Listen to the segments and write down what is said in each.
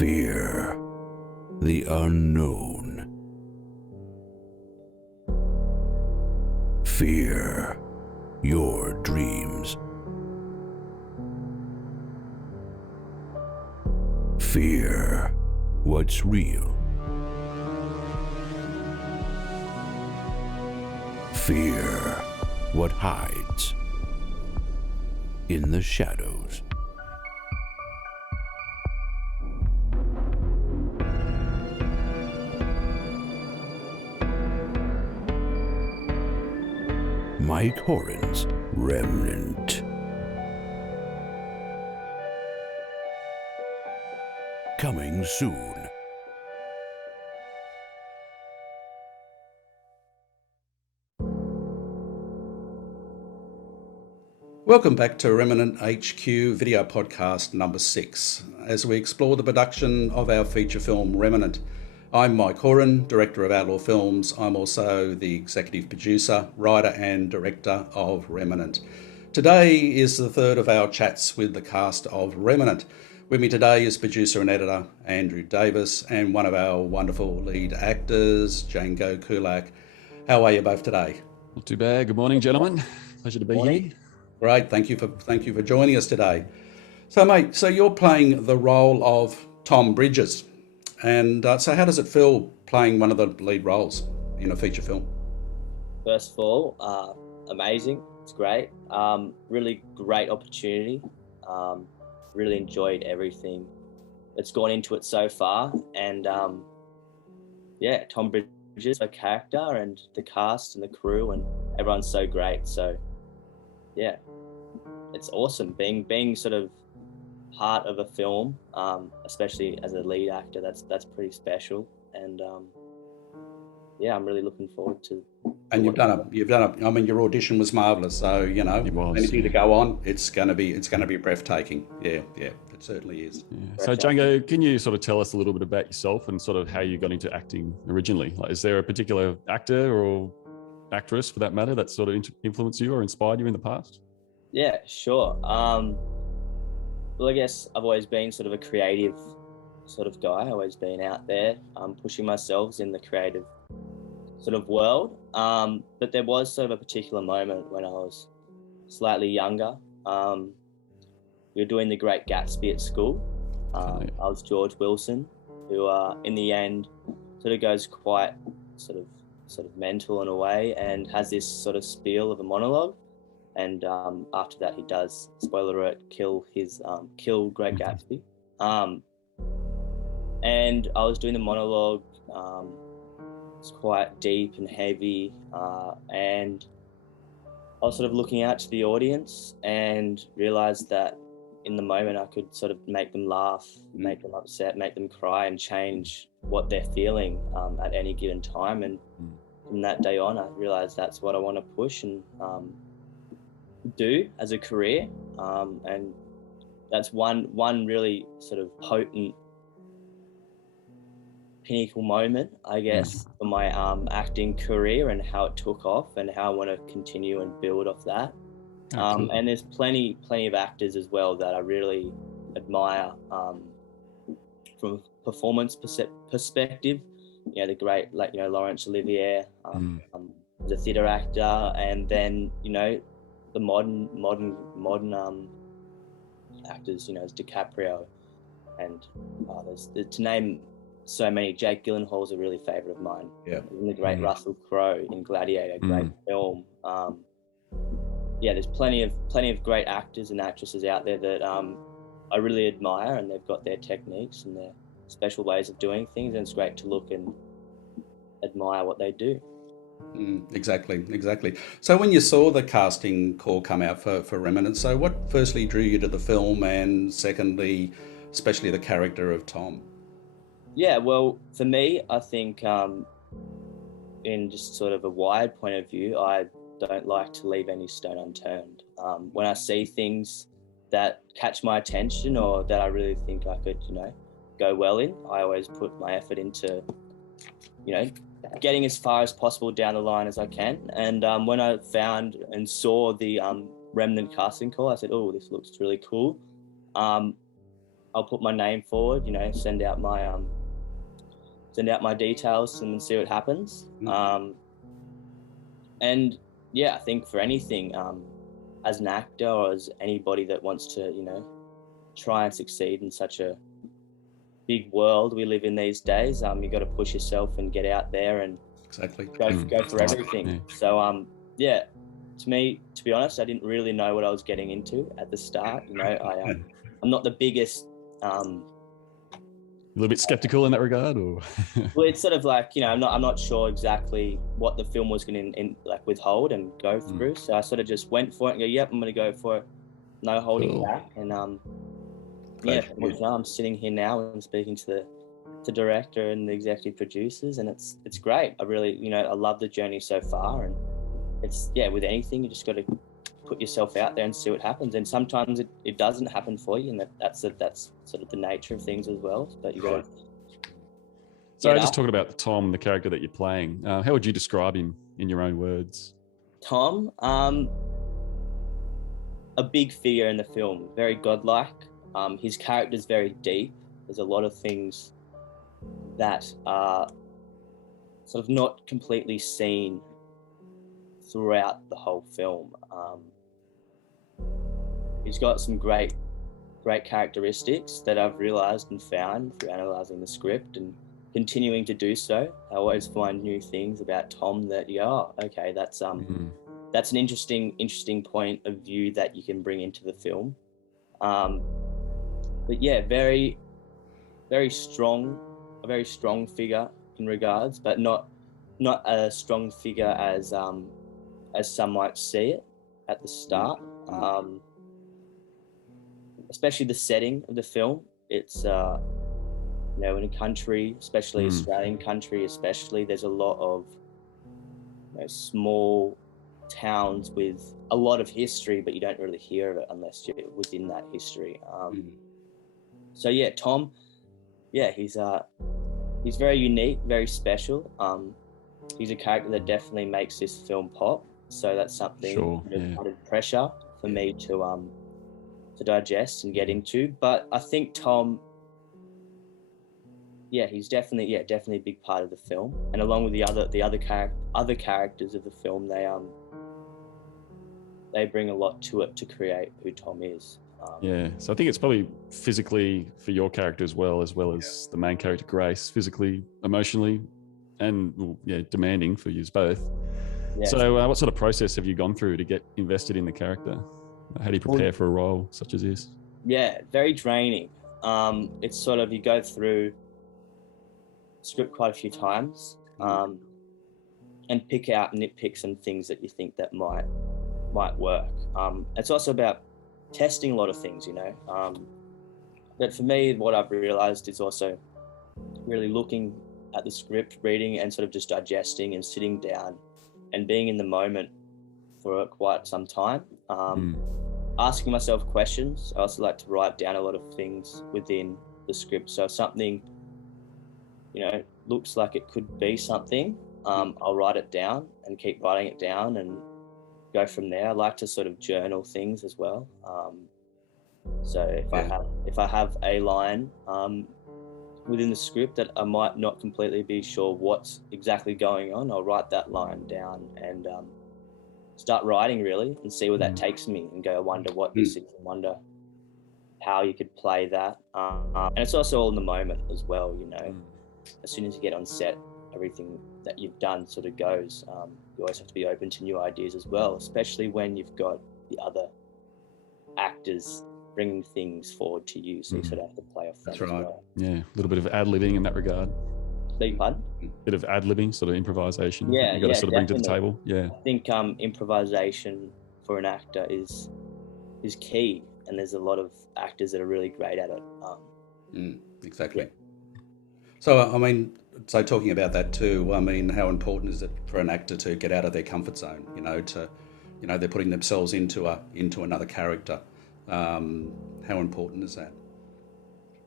Fear the unknown. Fear your dreams. Fear what's real. Fear what hides in the shadows. Mike Horan's Remnant. Coming soon. Welcome back to Remnant HQ video podcast number 6, as we explore the production of our feature film Remnant. I'm Mike Horan, director of Outlaw Films. I'm also the executive producer, writer and director of Remnant. Today is the third of our chats with the cast of Remnant. With me today is producer and editor Andrew Davis and one of our wonderful lead actors, Django Kulak. How are you both today? Not too bad. Good morning, gentlemen. Pleasure to be here. Great, thank you for joining us today. So, mate, you're playing the role of Tom Bridges, and so how does it feel playing one of the lead roles in a feature film? First of all, amazing. It's great. Really great opportunity. Really enjoyed everything that's gone into it so far, and Tom Bridges, a character, and the cast and the crew, and everyone's so great. So, yeah, it's awesome being sort of part of a film, especially as a lead actor. That's pretty special, and I'm really looking forward to. And you've done it. I mean, your audition was marvelous. So anything to go on, it's gonna be breathtaking. Yeah, it certainly is. Yeah. So Django, can you sort of tell us a little bit about yourself and sort of how you got into acting originally? Like, is there a particular actor or actress, for that matter, that sort of influenced you or inspired you in the past? Yeah, sure. Well, I guess I've always been sort of a creative sort of guy, always been out there, pushing myself in the creative sort of world. But there was sort of a particular moment when I was slightly younger. We were doing The Great Gatsby at school. I was George Wilson, who in the end sort of goes quite sort of mental in a way and has this sort of spiel of a monologue. And after that, he does, spoiler alert, kill Great Gatsby. And I was doing the monologue. It's quite deep and heavy, and I was sort of looking out to the audience and realised that in the moment I could sort of make them laugh, make them upset, make them cry, and change what they're feeling at any given time. And from that day on, I realised that's what I want to push and do as a career, and that's one really sort of potent pinnacle moment, I guess, for my acting career and how it took off and how I want to continue and build off that. And there's plenty of actors as well that I really admire from a performance perspective. The great, Laurence Olivier, the theatre actor, and then the modern actors, is DiCaprio, and there's to name so many. Jake Gyllenhaal's a really favourite of mine. Yeah. And the great Russell Crowe in Gladiator, great film. There's plenty of great actors and actresses out there that I really admire, and they've got their techniques and their special ways of doing things, and it's great to look and admire what they do. Exactly. So when you saw the casting call come out for Remnant, so what firstly drew you to the film, and secondly, especially the character of Tom? Yeah, well, for me, I think in just sort of a wide point of view, I don't like to leave any stone unturned. When I see things that catch my attention or that I really think I could, go well in, I always put my effort into, getting as far as possible down the line as I can. And when I found and saw the Remnant casting call, I said, oh, this looks really cool. I'll put my name forward, you know, send out my details and see what happens. And yeah, I think for anything, as an actor or as anybody that wants to, you know, try and succeed in such a big world we live in these days, you got to push yourself and get out there and Exactly. go for everything. Yeah. So yeah, to me, to be honest, I didn't really know what I was getting into at the start. You know, I'm not the biggest. A little bit skeptical in that regard, or Well, it's sort of like, you know, I'm not sure exactly what the film was going to like withhold and go through. So I sort of just went for it and go, yep, I'm going to go for it, no holding back. And yeah, I'm sitting here now and speaking to the director and the executive producers, and it's great. I really, you know, I love the journey so far, and it's, yeah, with anything, you just got to put yourself out there and see what happens. And sometimes it doesn't happen for you, and that's sort of the nature of things as well. But you got to. So just talking about Tom, the character that you're playing, how would you describe him in your own words? Tom, a big figure in the film, very godlike. His character's very deep. There's a lot of things that are sort of not completely seen throughout the whole film. He's got some great characteristics that I've realised and found through analysing the script and continuing to do so. I always find new things about Tom that you go, oh, okay, that's an interesting point of view that you can bring into the film. But yeah, very strong, a very strong figure in regards, but not a strong figure as some might see it at the start. Especially the setting of the film. It's you know, in a country, especially Australian country, especially, there's a lot of, you know, small towns with a lot of history, but you don't really hear of it unless you're within that history. So yeah, Tom, yeah, he's very unique, very special. He's a character that definitely makes this film pop. So that's something added pressure for me to digest and get into. But I think Tom, yeah, he's definitely a big part of the film. And along with the other characters of the film, they bring a lot to it to create who Tom is. So I think it's probably physically for your character as well as the main character Grace, physically, emotionally, and demanding for you both. Yeah. So what sort of process have you gone through to get invested in the character? How do you prepare for a role such as this? Yeah, very draining. It's sort of, you go through the script quite a few times and pick out nitpicks and things that you think that might work. It's also about testing a lot of things, you know. But for me, what I've realised is also really looking at the script, reading and sort of just digesting and sitting down and being in the moment for quite some time. Asking myself questions. I also like to write down a lot of things within the script. So if something, you know, looks like it could be something, I'll write it down and keep writing it down and go from there. I like to sort of journal things as well. So if I have a line within the script that I might not completely be sure what's exactly going on, I'll write that line down and start writing really and see where that takes me and go, I wonder what this is, I wonder how you could play that. And it's also all in the moment as well, you know. As soon as you get on set, everything that you've done sort of goes. You always have to be open to new ideas as well, especially when you've got the other actors bringing things forward to you, so you sort of have to play off that. That's right. Well. Yeah, a little bit of ad-libbing in that regard. Beg your pardon? Bit of ad-libbing, sort of improvisation. Yeah, you got to sort of bring to the definitely. table. Yeah, I think improvisation for an actor is key, and there's a lot of actors that are really great at it. Exactly. So I mean, so talking about that too, I mean, how important is it for an actor to get out of their comfort zone? You know, they're putting themselves into another character. How important is that?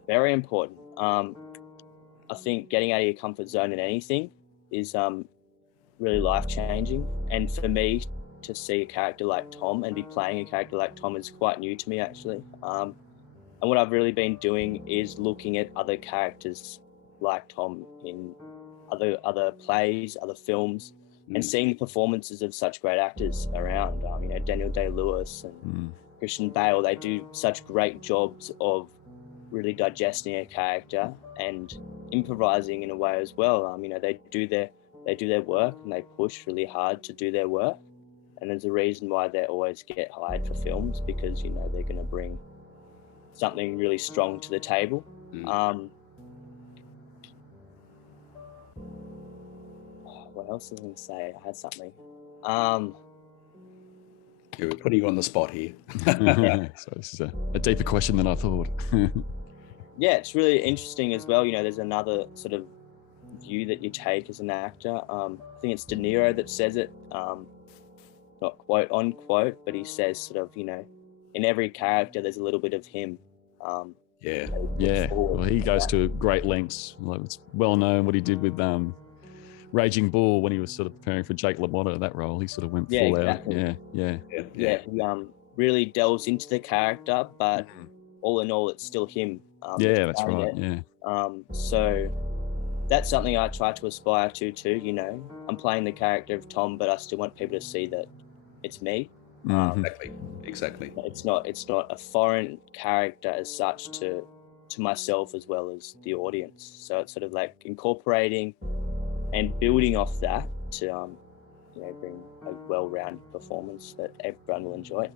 Very important. I think getting out of your comfort zone in anything is really life-changing. And for me, to see a character like Tom and be playing a character like Tom is quite new to me, actually. I And what I've really been doing is looking at other characters like Tom in other plays, other films, and seeing the performances of such great actors around. You know, Daniel Day-Lewis and Christian Bale. They do such great jobs of really digesting a character and improvising in a way as well. You know, they do their work and they push really hard to do their work. And there's a reason why they always get hired for films, because, you know, they're going to bring something really strong to the table. What else was I going to say? I had something. Yeah, we're putting you on the spot here. So this is a deeper question than I thought. Yeah, it's really interesting as well. You know, there's another sort of view that you take as an actor. I think it's De Niro that says it, not quote unquote, but he says sort of, you know, in every character there's a little bit of him. Yeah. Well, he goes to great lengths. Like, it's well known what he did with Raging Bull when he was sort of preparing for Jake LaMotta, that role. He sort of went full exactly. out. Yeah. He really delves into the character, but all in all, it's still him. That's right. So that's something I try to aspire to too. You know, I'm playing the character of Tom, but I still want people to see that it's me. Exactly. It's not a foreign character as such to myself as well as the audience. So it's sort of like incorporating and building off that to you know, bring a well-rounded performance that everyone will enjoy.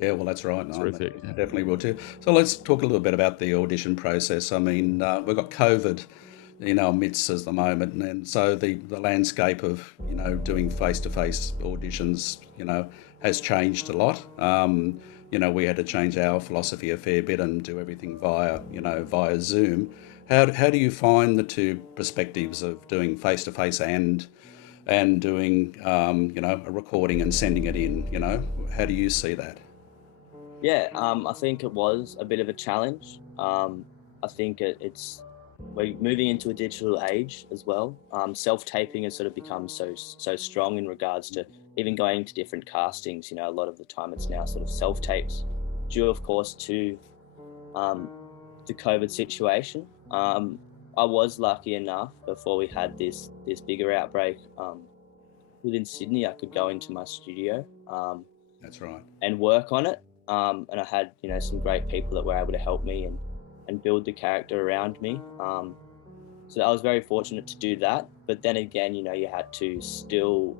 Yeah, well, that's right. Terrific. I definitely will too. So let's talk a little bit about the audition process. I mean, we've got COVID in our midst at the moment, and so the landscape of, you know, doing face-to-face auditions, you know, has changed a lot. You know, we had to change our philosophy a fair bit and do everything via Zoom. How do you find the two perspectives of doing face-to-face and doing you know, a recording and sending it in? You know, how do you see that? Yeah, I think it was a bit of a challenge. I think we're moving into a digital age as well. Self-taping has sort of become so strong in regards to even going to different castings. You know, a lot of the time it's now sort of self-tapes, due of course to the COVID situation. I was lucky enough before we had this bigger outbreak within Sydney. I could go into my studio. That's right. And work on it. And I had, you know, some great people that were able to help me and build the character around me. So I was very fortunate to do that. But then again, you know, you had to still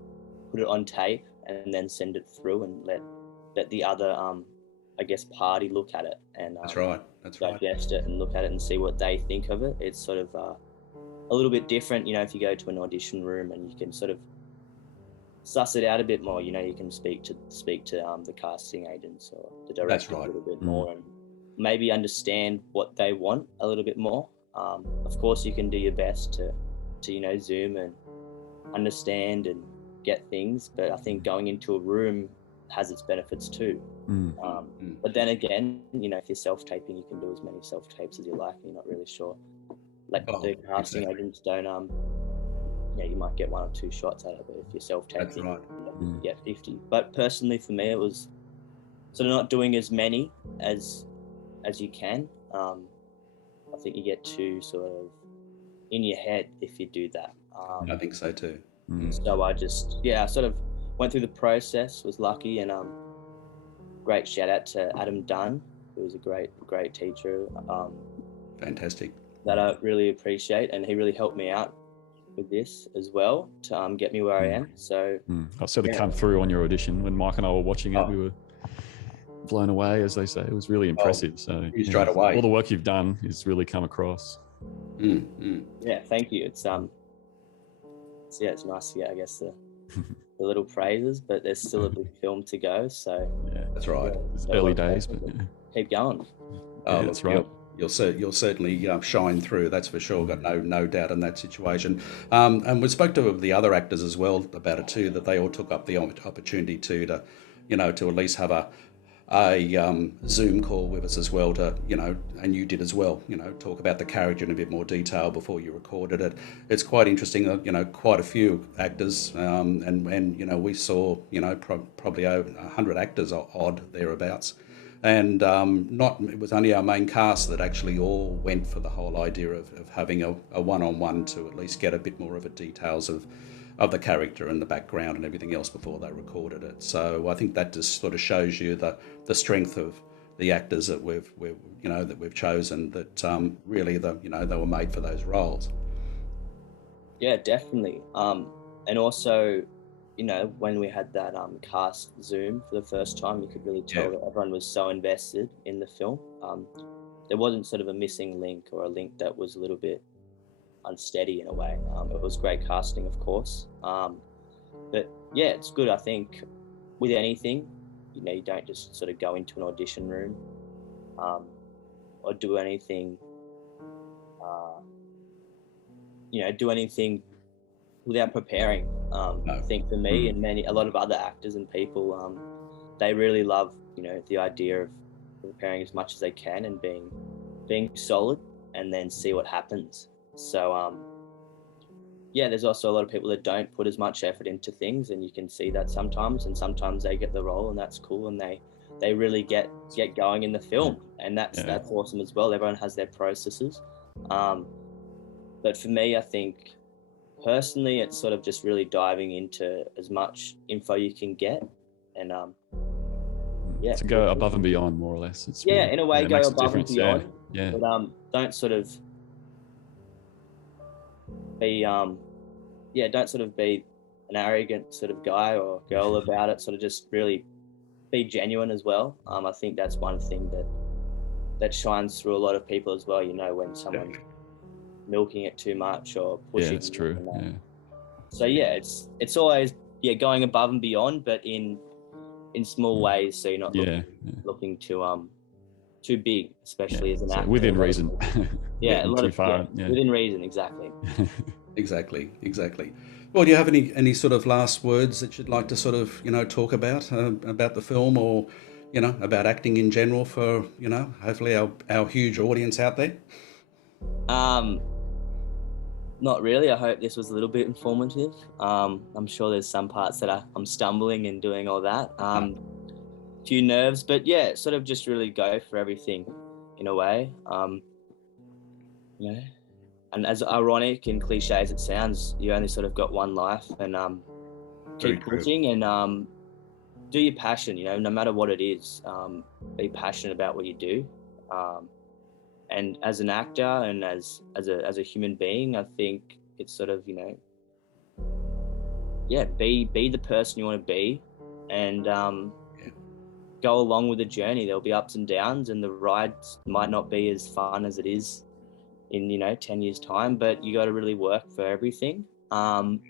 put it on tape and then send it through and let the other, I guess, party look at it and That's right. digest it and look at it and see what they think of it. It's sort of a little bit different, you know, if you go to an audition room and you can sort of suss it out a bit more. You know, you can speak to the casting agents or the director a little bit more and maybe understand what they want a little bit more. Of course, you can do your best to you know, Zoom and understand and get things, but I think going into a room has its benefits too. But then again, you know, if you're self-taping, you can do as many self-tapes as you like. You're not really sure. Like the casting agents don't. You know, you might get 1 or 2 shots out of it. If you're self-taping, you get 50. But personally, for me, it was sort of not doing as many as you can. I think you get too sort of in your head if you do that. I think so too. So I sort of went through the process, was lucky, and great shout out to Adam Dunn, who was a great teacher. Fantastic. That I really appreciate, and he really helped me out with this as well to get me where I am. So I sort of come through on your audition when Mike and I were watching it. We were blown away, as they say. It was really impressive. So straight away, all the work you've done has really come across. Yeah, thank you. It's it's nice to get, I guess, the little praises, but there's still a big film to go. So yeah, that's right. It's early days, but keep going. That's right. You'll certainly shine through. That's for sure. Got no doubt in that situation. And we spoke to the other actors as well about it too. That they all took up the opportunity to at least have a Zoom call with us as well. And you did as well. Talk about the character in a bit more detail before you recorded it. It's quite interesting. Quite a few actors, and we saw probably over 100 actors odd thereabouts. And it was only our main cast that actually all went for the whole idea of having a one-on-one to at least get a bit more of the details of the character and the background and everything else before they recorded it. So I think that just sort of shows you the strength of the actors that we've chosen, that really they were made for those roles. Yeah, definitely. And also, when we had that cast Zoom for the first time, you could really tell that everyone was so invested in the film. There wasn't sort of a missing link or a link that was a little bit unsteady in a way. It was great casting, of course. But yeah, it's good. I think with anything, you don't just sort of go into an audition room or do anything, do anything without preparing. No. I think for me and a lot of other actors and people, they really love, the idea of preparing as much as they can and being solid, and then see what happens. So there's also a lot of people that don't put as much effort into things, and you can see that sometimes, and sometimes they get the role, and that's cool, and they really get going in the film, and that's awesome as well. Everyone has their processes, but for me, I think personally, it's sort of just really diving into as much info you can get, and to go above and beyond, more or less. It's really, in a way, go above and beyond. Yeah. But don't sort of be don't sort of be an arrogant sort of guy or girl about it. Sort of just really be genuine as well. I think that's one thing that shines through a lot of people as well. When someone's milking it too much or pushing. Yeah, it's true. Yeah. So it's always going above and beyond, but in small ways, so you're not looking too big, especially as an actor. Within reason. A lot of within reason, exactly. Exactly. Well, do you have any sort of last words that you'd like to sort of talk about the film, or about acting in general for hopefully our huge audience out there? Not really. I hope this was a little bit informative. I'm sure there's some parts that I'm stumbling and doing all that. Few nerves, but sort of just really go for everything in a way. And as ironic and cliche as it sounds, you only sort of got one life, and keep pushing and do your passion, no matter what it is. Be passionate about what you do. And as an actor and as a human being, I think it's sort of, be the person you want to be, and go along with the journey. There'll be ups and downs, and the rides might not be as fun as it is in 10 years time, but you got to really work for everything. And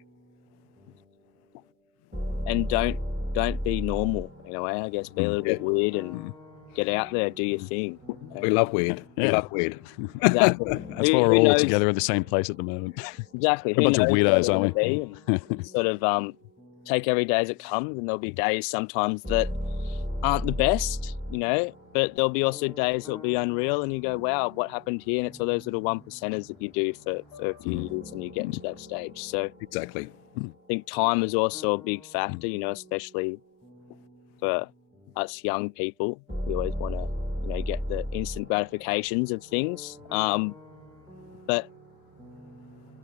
don't be normal in a way. I guess be a little bit weird and get out there, do your thing. We love weird. We love weird. Exactly. That's why we're all together at the same place at the moment. Exactly. A bunch of weirdos, aren't we? Sort of take every day as it comes, and there'll be days sometimes that aren't the best, but there'll be also days that'll be unreal, and you go, wow, what happened here? And it's all those little 1%ers that you do for a few years, and you get to that stage. So exactly. I think time is also a big factor, especially for us young people. We always want to get the instant gratifications of things, but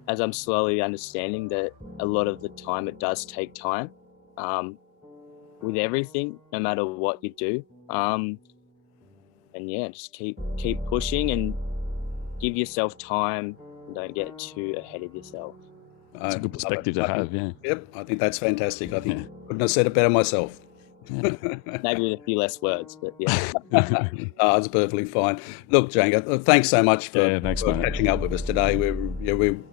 as I'm slowly understanding that a lot of the time it does take time with everything, no matter what you do, and just keep pushing and give yourself time, and don't get too ahead of yourself. It's a good perspective to have. Yep, I think that's fantastic. I think couldn't have said it better myself. Maybe with a few less words, but it's perfectly fine. Look, Django, thanks so much for catching up with us today. We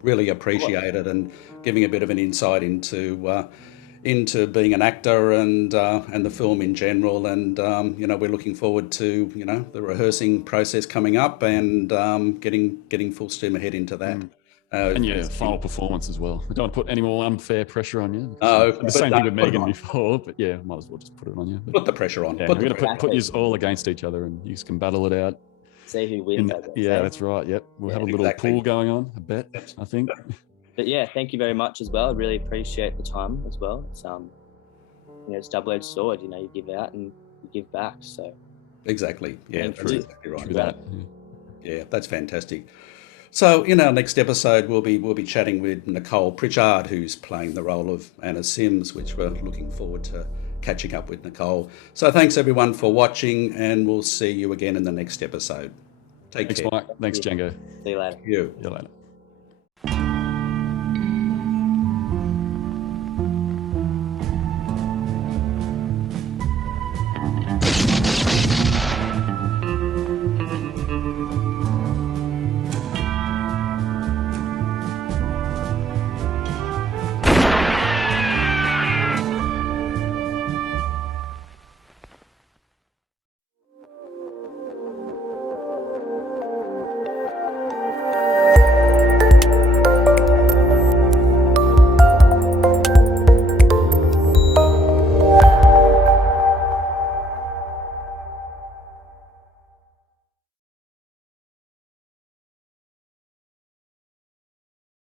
really appreciate it, and giving a bit of an insight into being an actor and the film in general. And we're looking forward to the rehearsing process coming up, and getting full steam ahead into that. And your final performance as well. I don't want to put any more unfair pressure on you. The same thing with Megan before, but might as well just put it on you. But put the pressure on. We're going to put you all against each other, and you can battle it out. See who wins. That's right. Yep, we'll have a little pool going on. I bet. I think. But thank you very much as well. I really appreciate the time as well. It's it's a double-edged sword. You give out and you give back. So Exactly. Yeah, Thank that's you. exactly right. Through that. Yeah, that's fantastic. So in our next episode, we'll be chatting with Nicole Pritchard, who's playing the role of Anna Sims, which we're looking forward to catching up with Nicole. So thanks everyone for watching, and we'll see you again in the next episode. Take Thanks, care. Mike. Thanks, Django. See you later. Thank you. See you later.